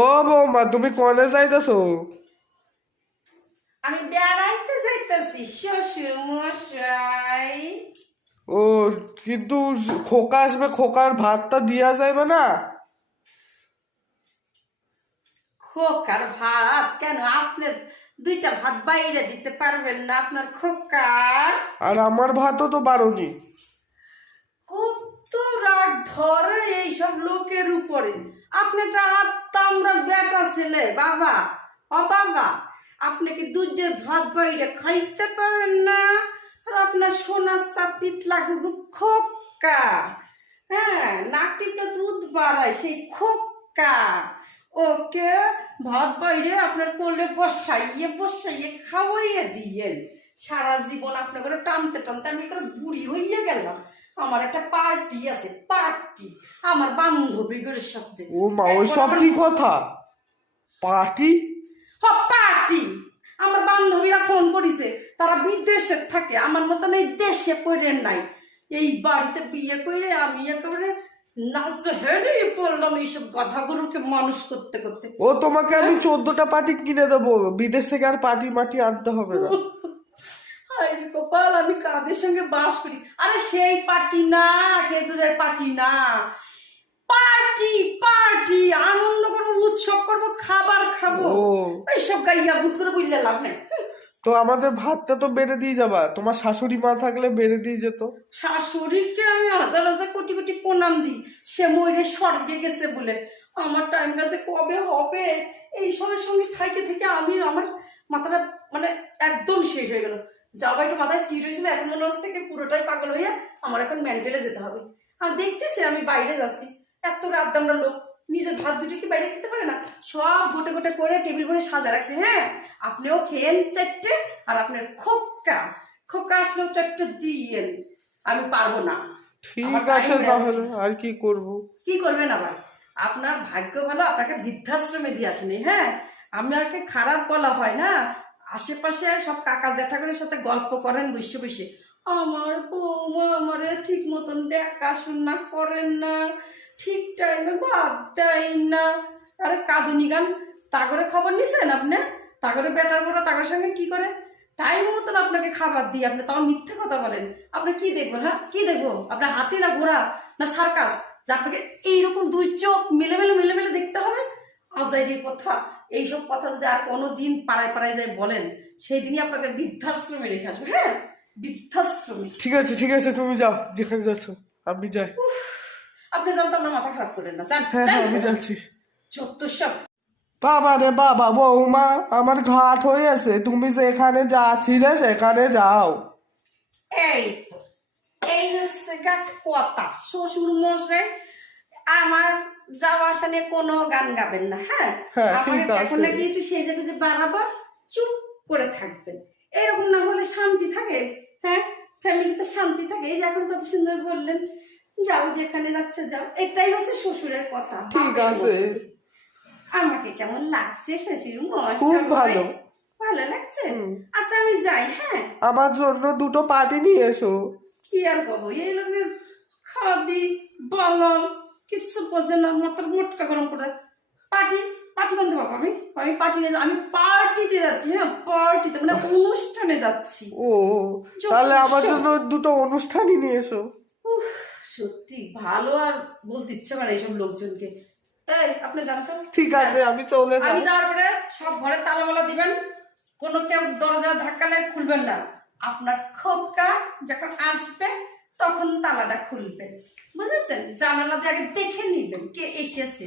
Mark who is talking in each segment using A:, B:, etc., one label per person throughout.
A: ও বৌমা তুমি কনে যাইতেছো?
B: আমি বেড়াইতে যাইতেছি শ্বশুর মশাই।
A: ও কিন্তু খোকা আসবে খোকার ভাতটা দিয়া যাইবে না?
B: খোকার ভাত? কেন আপনি দুইটা ভাত বাইরে দিতে পারবেন না আপনার খোকার?
A: আর আমার ভাতও তো বারোনি।
B: কত রাগ ধরে এইসব লোকের উপরে। আপনি একটা আত্মামরা বেটা ছেলে, বাবা। ও বাবা, আপনি কি দুধে ভাত বাইরে খাইতে পারেন না? আর আপনার সোনার চাপিত লাগুগু খোকা। হ্যাঁ নাক টিপলে দুধ বাড়ায় সেই খোকা। ওকে ভাত বাইরে আপনার কোলে বসাইয়ে বসাইয়ে খাওয়াইয়ে দিয়েন। সারা জীবন আপনার টানতে টানতে আমি করে বুড়ি হইয়া গেলাম। আমার একটা পার্টি আছে পার্টি আমার বান্ধবীদের সাথে
A: ও মা ওই সব কি কথা? পার্টি
B: পার্টি আমার বান্ধবীরা ফোন করিছে তারা বিদেশে থাকে। আমার মতন এই দেশে পড়ে নাই। এই বাড়িতে বিয়ে করে আমি একেবারে নাচ হেরিয়ে পড়লাম এইসব গাধাগুলোকে মানুষ করতে করতে।
A: ও তোমাকে আমি চোদ্দটা পার্টি কিনে দেবো। বিদেশ থেকে আর পার্টি মাটি আনতে হবে না।
B: হায় কপাল আমি কাদের সঙ্গে বাস করি? আরে সেই পার্টি না খেজুরের পার্টি না। পার্টি পার্টি আনন্দ করব উৎসব করব খাবার খাব। এইসব গাইয়া ভূত করে বুঝলে লাভ নেই।
A: তো আমাদের ভাতটা তো বেড়ে দিয়ে যাবা। তোমার শাশুড়ি মা থাকলে বেড়ে দিয়ে যেত।
B: শাশুড়িকে আমি হাজার হাজার কোটি কোটি প্রণাম দিই। সে ময়ূরে স্বর্গে গেছে বলে। আমার টাইমটা যে কবে হবে? এই সবের সঙ্গে থাইকে থেকে আমি আমার মাথাটা মানে একদম শেষ হয়ে গেল। যাওয়া একটু মাথায় সিট হয়েছিল এখন মনে হচ্ছে কি পুরোটাই পাগল হয়ে আমার এখন মেন্টালে যেতে হবে। আর দেখতেছি আমি বাইরে যাচ্ছি এত রাত দামরা লোক নিজের ভাত দুটো কি বাইরে খেতে পারে না? সব গোটে গোটে করে টেবিল করে সাজা রাখছে হ্যাঁ? আপনিও খেয়েন চারটে আর আপনার খোকা খোকা আসলেও চারটে দিয়েন আমি পারব না।
A: ঠিক আছে তাহলে আর কি করব?
B: কি করবেন আবার? আপনার ভাগ্য ভালো আপনাকে বৃদ্ধাশ্রমে দিয়ে আসেনি হ্যাঁ? আপনাকে খারাপ বলা হয় না আশেপাশে সব কাকা জ্যাঠাগুলোর সাথে গল্প করেন বসে বসে আমার বৌমা আমারে ঠিক মতন দেখাশোনা করেন না, ঠিক টাইমে ভাত দেয় না। আরে কাঁদুনি গান তাগরে খবর নিছেন আপনি? তাগরে বেটার বড় তাগরের সঙ্গে কি করে? টাইম মতন আপনাকে খাবার দিই আপনি, তাও মিথ্যে কথা বলেন। আপনি কি দেখব হ্যাঁ? কি দেখব? আপনার হাতি না ঘোড়া না সার্কাস? যা আপনাকে এইরকম দুই চোখ মিলে মিলে মিলে মিলে দেখতে আজাইরি কথা এইসব কথা যদি আর কোনো দিন পাড়ায় পাড়ায় যায় বলেন সেই দিনই আপনাকে বৃদ্ধাশ্রমে রেখে আসবে হ্যাঁ? বৃদ্ধাশ্রমে।
A: ঠিক আছে ঠিক আছে তুমি যাও যেখানে যাচ্ছ আমি যাই।
B: আপনি জানতো আপনার মাথা খারাপ করেন না জান
A: হ্যাঁ হ্যাঁ আমি যাচ্ছি।
B: চত্ব সব
A: বাবা রে বাবা বৌমা আমার ঘাট হয়েছে তুমি যেখানে যাচ্ছিলে সেখানে যাও।
B: এই এই হচ্ছে কথা। শ্বশুর মশাই আমার যাওয়া আসা নিয়ে কোনো গান গাবেন না হ্যাঁ?
A: হ্যাঁ।
B: এখন নাকি একটু সেজে গুজে বাড়াবার চুপ করে থাকবেন। এরকম না হলে শান্তি থাকে হ্যাঁ? ফ্যামিলিতে শান্তি থাকে। এই যে এখন কত সুন্দর বললেন যাও যেখানে যাচ্ছে যাও। এটাই হচ্ছে শ্বশুরের কথা
A: ঠিক আছে।
B: আমাকে কেমন লাগছে মশাই?
A: খুব ভালো।
B: ভালো লাগছে? আচ্ছা আমি যাই হ্যাঁ?
A: আমার জন্য দুটো পার্টি নিয়ে এসো।
B: কি আর বলব? এই লোকের খাদি বাঙাল কিচ্ছু বোঝে না মাথার মোটকা গরম করে পার্টি পার্টি করতে পাবো আমি আমি পার্টি আমি পার্টিতে যাচ্ছি হ্যাঁ পার্টিতে মানে অনুষ্ঠানে যাচ্ছি।
A: ও তাহলে আমার জন্য দুটো অনুষ্ঠানই নিয়ে এসো।
B: সত্যি ভালো আর বলতে ইচ্ছে করে এইসব লোকজনকে। এই আপনি জানতো
A: ঠিক আছে আমি চলে যাই।
B: আমি যাওয়ার পরে সব ঘরে তালামালা দিবেন কোনো কেউ দরজা ধাক্কা লাগে খুলবেন না। আপনার খোকা যখন আসবে তখন তালাটা খুলবেন বুঝেছেন? জানালা দিয়ে আগে দেখে নিবেন কে এসেছে।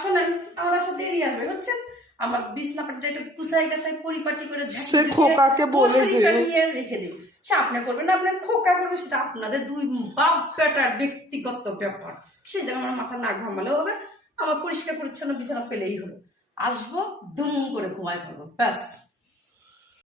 B: শোনেন আমার আসা দেরি আসবে বুঝছেন? আমার বিছনাপাটিটা একটু কুচাই কাছাই পরিপাটি করে
A: সে খোকাকে বলেছে।
B: নিয়ে রেখে দিন সে আপনি করবেন না আপনার খোকা করবে সেটা আপনাদের দুই বাপ বেটার ব্যক্তিগত ব্যাপার। সে যেন আমার মাথা না ঘামালেও হবে আমার পরিষ্কার পরিচ্ছন্ন বিছানা পেলেই হলো। আসব দুম করে ঘুমায় পড়ব ব্যাস।